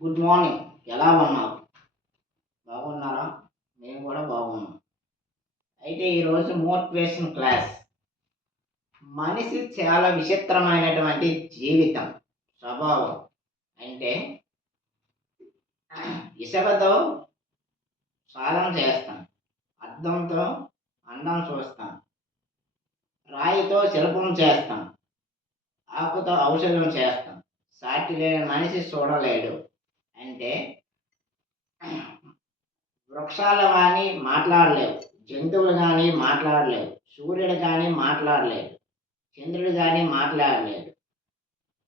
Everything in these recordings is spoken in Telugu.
Good morning. ఎలా ఉన్నారు? బాగున్నారా? మేము కూడా బాగున్నాం. అయితే ఈరోజు మోటివేషన్ క్లాస్. మనిషి చాలా విచిత్రమైనటువంటి జీవితం, స్వభావం. అంటే ఇసుకతో సాధన చేస్తాం, అద్దంతో అందం చూస్తాం, రాయితో శిల్పం చేస్తాం, ఆకుతో ఔషధం చేస్తాం, సాటి లేని మనిషి చూడలేడు. అంటే వృక్షాలు కానీ మాట్లాడలేవు, జంతువులు కానీ మాట్లాడలేవు, సూర్యుడు కానీ మాట్లాడలేడు, చంద్రుడు కానీ మాట్లాడలేడు.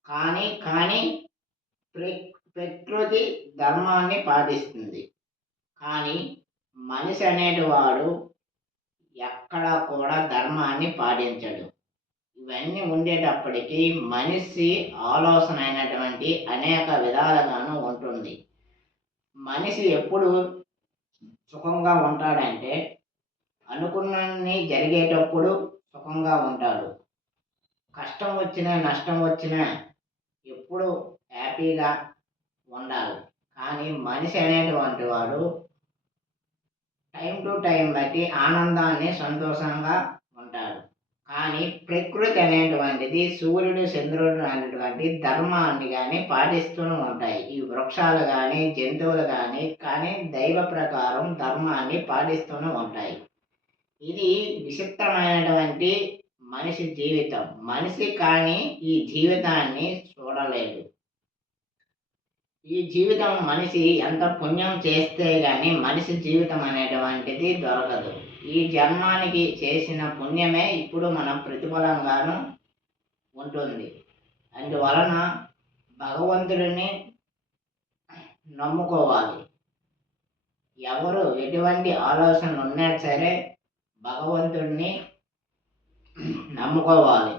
కానీ ప్రకృతి ధర్మాన్ని పాటిస్తుంది. కానీ మనిషి అనేటివాడు ఎక్కడ కూడా ధర్మాన్ని పాటించడు. ఇవన్నీ ఉండేటప్పటికీ మనిషి ఆలోచన అయినటువంటి అనేక విధాలుగాను ఉంటుంది. మనిషి ఎప్పుడు సుఖంగా ఉంటాడంటే అనుకున్నన్ని జరిగేటప్పుడు సుఖంగా ఉంటాడు. కష్టం వచ్చినా నష్టం వచ్చినా ఎప్పుడు హ్యాపీగా ఉండాలి. కానీ మనిషి అనేటువంటి వాడు టైం టు టైం బట్టి ఆనందాన్ని సంతోషంగా ఉంటాడు. కానీ ప్రకృతి అనేటువంటిది సూర్యుడు చంద్రుడు అనేటువంటి ధర్మాన్ని కానీ పాటిస్తూనే ఉంటాయి. ఈ వృక్షాలు కానీ జంతువులు కానీ దైవ ప్రకారం ధర్మాన్ని పాటిస్తూనే ఉంటాయి. ఇది విచిత్రమైనటువంటి మనిషి జీవితం. మనిషి కానీ ఈ జీవితాన్ని చూడలేడు. ఈ జీవితం మనిషి ఎంత పుణ్యం చేస్తే గాని మనిషి జీవితం అనేటువంటిది దొరకదు. ఈ జన్మానికి చేసిన పుణ్యమే ఇప్పుడు మన ప్రతిఫలంగాను ఉంటుంది. అందువలన భగవంతుడిని నమ్ముకోవాలి. ఎవరు ఎటువంటి ఆలోచనలు ఉన్నా సరే భగవంతుడిని నమ్ముకోవాలి.